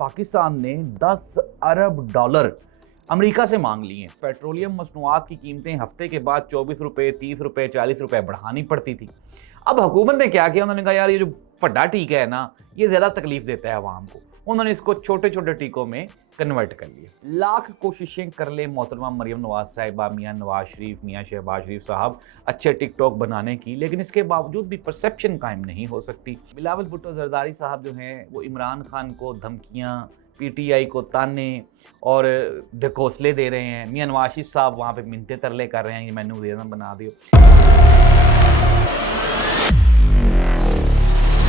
पाकिस्तान ने 10 अरब dollar America से मांग लिए हैं। पेट्रोलियम मसनूआत की कीमतें हफ्ते के बाद 24 रुपए, 30 रुपए, 40 रुपए बढ़ानी पड़ती थी। अब हुकूमत ने क्या किया, उन्होंने कहा यार ये जो फड्डा टीका है ना, ये ज़्यादा तकलीफ देता है आवाम को। उन्होंने इसको छोटे छोटे टीकों में कन्वर्ट कर लिया। लाख कोशिशें कर ले मोहतरमा मरियम नवाज साहिबा, मियाँ नवाज शरीफ, मियाँ शहबाज शरीफ साहब अच्छे टिकटॉक बनाने की, लेकिन इसके बावजूद भी परसेप्शन कायम नहीं हो सकती। बिलावल भुट्टो जरदारी साहब जो हैं वो इमरान खान को धमकियाँ, पीटीआई को ताने और ढकोसले दे रहे हैं। मियाँ नवाज शरीफ साहब वहाँ पे मिन्नते तरले कर रहे हैं कि मैंने वज़ीर बना दियो।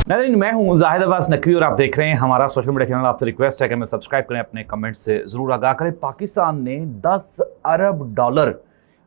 नाज़रीन, मैं हूँ जाहिद अब्बास नकवी और आप देख रहे हैं हमारा सोशल मीडिया चैनल। आपसे रिक्वेस्ट है कि हमें सब्सक्राइब करें, अपने कमेंट से ज़रूर आगाह करें। पाकिस्तान ने 10 अरब डॉलर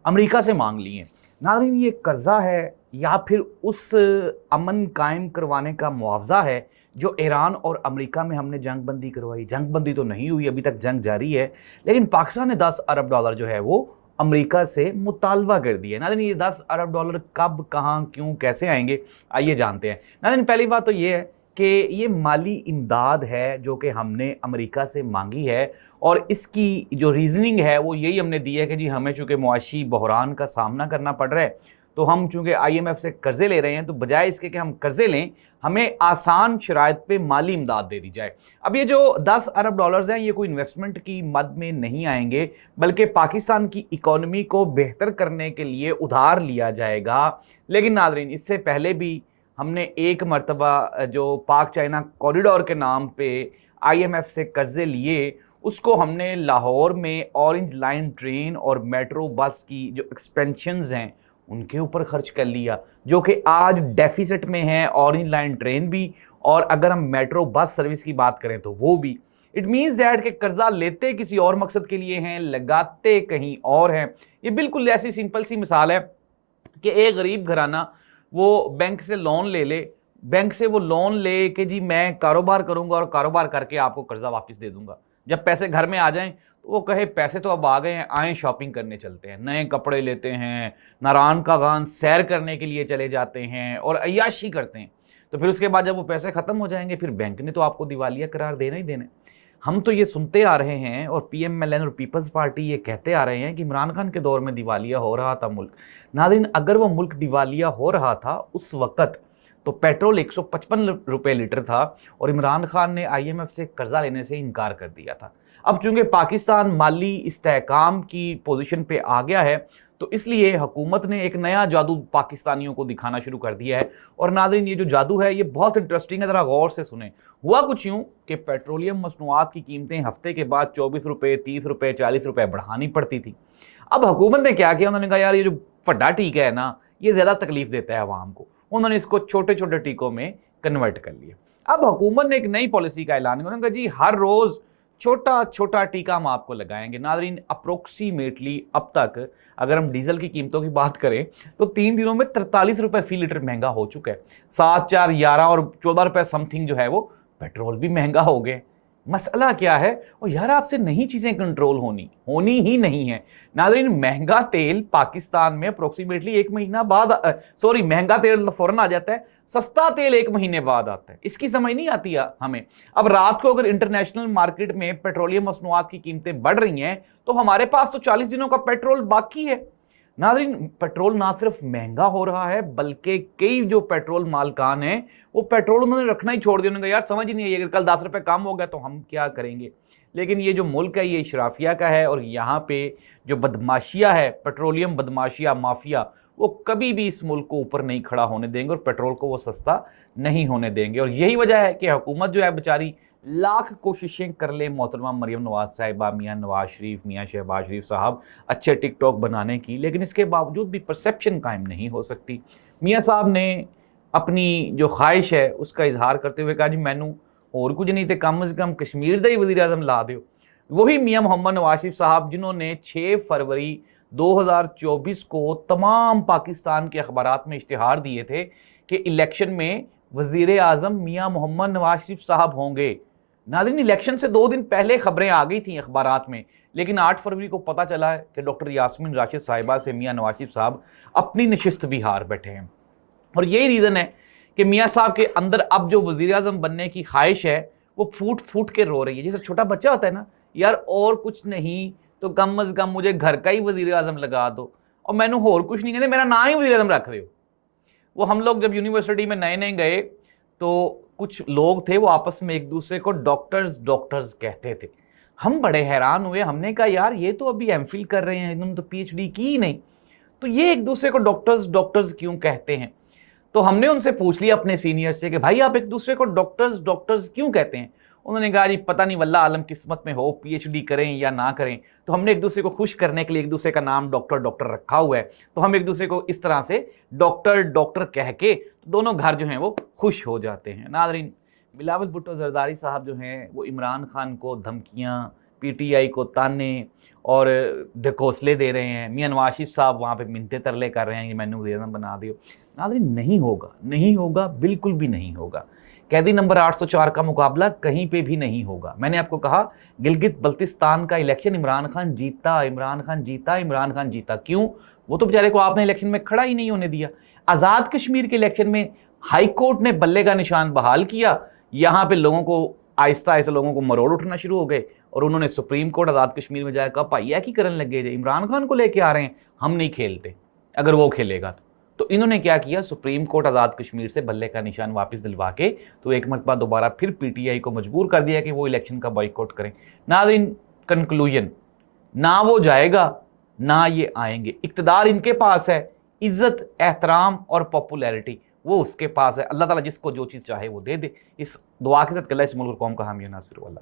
अमेरिका से मांग लिए हैं। नाज़रीन, ये कर्जा है या फिर उस अमन कायम करवाने का मुआवजा है जो ईरान और अमेरिका में हमने जंग बंदी करवाई। जंग बंदी तो नहीं हुई, अभी तक जंग जारी है, लेकिन पाकिस्तान ने 10 अरब डॉलर जो है वो अमेरिका से मुतालबा कर दिया। नाज़रीन, ये 10 अरब डॉलर कब, कहाँ, क्यों, कैसे आएंगे, आइए जानते हैं। नाज़रीन, पहली बात तो ये है कि ये माली इमदाद है जो कि हमने अमेरिका से मांगी है, और इसकी जो रीज़निंग है वो यही हमने दी है कि जी हमें चूँकि मुआशी बहरान का सामना करना पड़ रहा है, तो हम चूँकि IMF से कर्ज़े ले रहे हैं, तो बजाय इसके कि हम कर्ज़े लें, हमें आसान शराइत पे माली इमदाद दे दी जाए। अब ये जो 10 अरब डॉलर्स हैं, ये कोई इन्वेस्टमेंट की मद में नहीं आएंगे, बल्कि पाकिस्तान की इकॉनमी को बेहतर करने के लिए उधार लिया जाएगा। लेकिन नाज़रीन, इससे पहले भी हमने एक मरतबा जो पाक चाइना कॉरिडोर के नाम पे IMF से कर्ज़े लिए, उसको हमने लाहौर में ऑरेंज लाइन ट्रेन और मेट्रो बस की जो एक्सपेंशंस हैं उनके ऊपर खर्च कर लिया, जो कि आज डेफिसिट में है, ऑरेंज लाइन ट्रेन भी, और अगर हम मेट्रो बस सर्विस की बात करें तो वो भी। इट मीन्स दैट कि कर्जा लेते किसी और मकसद के लिए हैं, लगाते कहीं और हैं। ये बिल्कुल ऐसी सिंपल सी मिसाल है कि एक गरीब घराना वो बैंक से लोन ले, बैंक से वो लोन ले कि जी मैं कारोबार करूंगा और कारोबार करके आपको कर्जा वापस दे दूंगा। जब पैसे घर में आ जाएं तो वो कहे पैसे तो अब आ गए हैं, आए शॉपिंग करने चलते हैं, नए कपड़े लेते हैं, नारान का गान सैर करने के लिए चले जाते हैं और अय्याशी करते हैं। तो फिर उसके बाद जब वो पैसे ख़त्म हो जाएंगे, फिर बैंक ने तो आपको दिवालिया करार देना ही देना। हम तो ये सुनते आ रहे हैं और PMLN और पीपल्स पार्टी ये कहते आ रहे हैं कि इमरान खान के दौर में दिवालिया हो रहा था मुल्क। नाज़रीन, अगर वो मुल्क दिवालिया हो रहा था उस वक़्त तो पेट्रोल 155 रुपये लीटर था और इमरान खान ने IMF से कर्जा लेने से इनकार कर दिया था। अब चूंकि पाकिस्तान माली इस्तेहकाम की पोजीशन पे आ गया है, तो इसलिए हुकूमत ने एक नया जादू पाकिस्तानियों को दिखाना शुरू कर दिया है। और नाज़रीन, ये जो जादू है ये बहुत इंटरेस्टिंग है, ज़रा गौर से सुने। हुआ कुछ यूँ कि पेट्रोलियम मसनूआत की कीमतें हफ्ते के बाद 24 रुपये, 30 रुपये, 40 रुपये बढ़ानी पड़ती थी। अब हुकूमत ने क्या किया, उन्होंने कहा यार ये जो फड्डा टीका है ना, ये ज़्यादा तकलीफ देता है आवाम को। उन्होंने इसको छोटे छोटे टीकों में कन्वर्ट कर लिया। अब हुकूमत ने एक नई पॉलिसी का ऐलान किया, उन्होंने कहा जी हर रोज़ छोटा छोटा टीका हम आपको लगाएंगे। नाज़रीन, अप्रोक्सीमेटली अब तक अगर हम डीजल की कीमतों की बात करें तो 3 दिनों में 43 रुपये फी लीटर महंगा हो चुका है। 7, 4, 11 और 14 रुपये समथिंग जो है वो पेट्रोल भी महंगा हो गए। मसला क्या है? और यार आपसे नहीं चीज़ें कंट्रोल होनी ही नहीं है। नाज़रीन, महंगा तेल पाकिस्तान में अप्रोक्सीमेटली 1 महीना बाद महंगा तेल फ़ौरन आ जाता है, सस्ता तेल 1 महीने बाद आता है। इसकी समझ नहीं आती है हमें। अब रात को अगर इंटरनेशनल मार्केट में पेट्रोलियम मसनूआत की कीमतें बढ़ रही हैं तो हमारे पास तो 40 दिनों का पेट्रोल बाकी है। नाज़रीन, पेट्रोल ना सिर्फ महंगा हो रहा है, बल्कि कई जो पेट्रोल मालकान हैं वो पेट्रोल उन्होंने रखना ही छोड़ दिया। उन्होंने कहा यार समझ ही नहीं है, अगर कल 10 रुपये कम हो गया तो हम क्या करेंगे। लेकिन ये जो मुल्क है ये इशराफिया का है, और यहाँ पे जो बदमाशिया है, पेट्रोलियम बदमाशिया माफिया, वो कभी भी इस मुल्क को ऊपर नहीं खड़ा होने देंगे और पेट्रोल को वो सस्ता नहीं होने देंगे। और यही वजह है कि हुकूमत जो है बेचारी लाख कोशिशें कर ले मोहतरमा मरियम नवाज साहिबा, मियाँ नवाज शरीफ, मियाँ शहबाज शरीफ साहब अच्छे टिकटॉक बनाने की, लेकिन इसके बावजूद भी परसेप्शन कायम नहीं हो सकती। मियाँ साहब ने अपनी जो ख्वाहिश है उसका इजहार करते हुए कहा जी मैनू और कुछ नहीं थे, कम से कम कश्मीर का ही वज़ीर आज़म ला दो। वही मियाँ मोहम्मद नवाज शरीफ साहब जिन्होंने 6 फरवरी 2024 को तमाम पाकिस्तान के अखबारात में इश्तिहार दिए थे कि इलेक्शन में वज़ीर आज़म मियाँ मोहम्मद नवाज शरीफ साहब होंगे। नाज़रीन, इलेक्शन से 2 दिन पहले खबरें आ गई थी अखबारात में, लेकिन 8 फरवरी को पता चला है कि डॉक्टर यास्मीन राशिद साहिबा से मियाँ नवाज शरीफ साहब अपनी नशिस्त भी हार बैठे हैं। और यही रीज़न है कि मियाँ साहब के अंदर अब जो वज़ीर आज़म बनने की ख्वाहिश है وہ پھوٹ پھوٹ کے رو رہی ہے جیسے چھوٹا بچہ ہوتا ہے نا, یار اور کچھ نہیں تو کم از کم مجھے گھر کا ہی وزیر اعظم لگا دو, اور میں نے اور کچھ نہیں کہتے, میرا نام ہی وزیر اعظم رکھ دے. وہ ہم لوگ جب یونیورسٹی میں نئے نئے گئے تو کچھ لوگ تھے وہ آپس میں ایک دوسرے کو ڈاکٹرز کہتے تھے. ہم بڑے حیران ہوئے, ہم نے کہا یار یہ تو ابھی ایم فل کر رہے ہیں, انہوں نے تو پی ایچ ڈی کی ہی نہیں, تو یہ ایک دوسرے کو ڈاکٹرز کیوں کہتے ہیں. تو ہم نے ان سے پوچھ لیا اپنے سینئر سے کہ بھائی آپ ایک دوسرے کو ڈاکٹرز کیوں کہتے ہیں. انہوں نے کہا جی پتہ نہیں واللہ عالم قسمت میں ہو, پی ایچ ڈی کریں یا نہ کریں, تو ہم نے ایک دوسرے کو خوش کرنے کے لیے ایک دوسرے کا نام ڈاکٹر رکھا ہوا ہے, تو ہم ایک دوسرے کو اس طرح سے ڈاکٹر کہہ کے دونوں گھر جو ہیں وہ خوش ہو جاتے ہیں. ناظرین, بلاول بھٹو زرداری صاحب جو ہیں وہ عمران خان کو دھمکیاں, پی ٹی آئی کو تانے اور ڈھکوسلے دے رہے ہیں. میاں نواز شریف صاحب وہاں پہ منتیں ترلے کر رہے ہیں کہ میں نے وزیر اعظم بنا دیو. ناظرین نہیں ہوگا, بالکل بھی نہیں ہوگا. قیدی نمبر 804 کا مقابلہ کہیں پہ بھی نہیں ہوگا. میں نے آپ کو کہا گلگت بلتستان کا الیکشن عمران خان جیتا. کیوں؟ وہ تو بیچارے کو آپ نے الیکشن میں کھڑا ہی نہیں ہونے دیا. آزاد کشمیر کے الیکشن میں ہائی کورٹ نے بلے کا نشان بحال کیا, یہاں پہ لوگوں کو آہستہ لوگوں کو مروڑ اٹھنا شروع ہو گئے, اور انہوں نے سپریم کورٹ آزاد کشمیر میں جا کہا بھائی کی کرن لگے جائے, عمران خان کو لے کے آ رہے ہیں, ہم نہیں کھیلتے, اگر وہ کھیلے گا تو انہوں نے کیا کیا, سپریم کورٹ آزاد کشمیر سے بلے کا نشان واپس دلوا کے تو ایک مرتبہ دوبارہ پھر پی ٹی آئی کو مجبور کر دیا کہ وہ الیکشن کا بائیکاٹ کریں. ناظرین, کنکلوژن, نہ وہ جائے گا نہ یہ آئیں گے. اقتدار ان کے پاس ہے, عزت, احترام اور پاپولیرٹی وہ اس کے پاس ہے. اللہ تعالیٰ جس کو جو چیز چاہے وہ دے دے. اس دعا کے ساتھ کہ اللہ اس ملک اور قوم کا حامی و ناصر. اللہ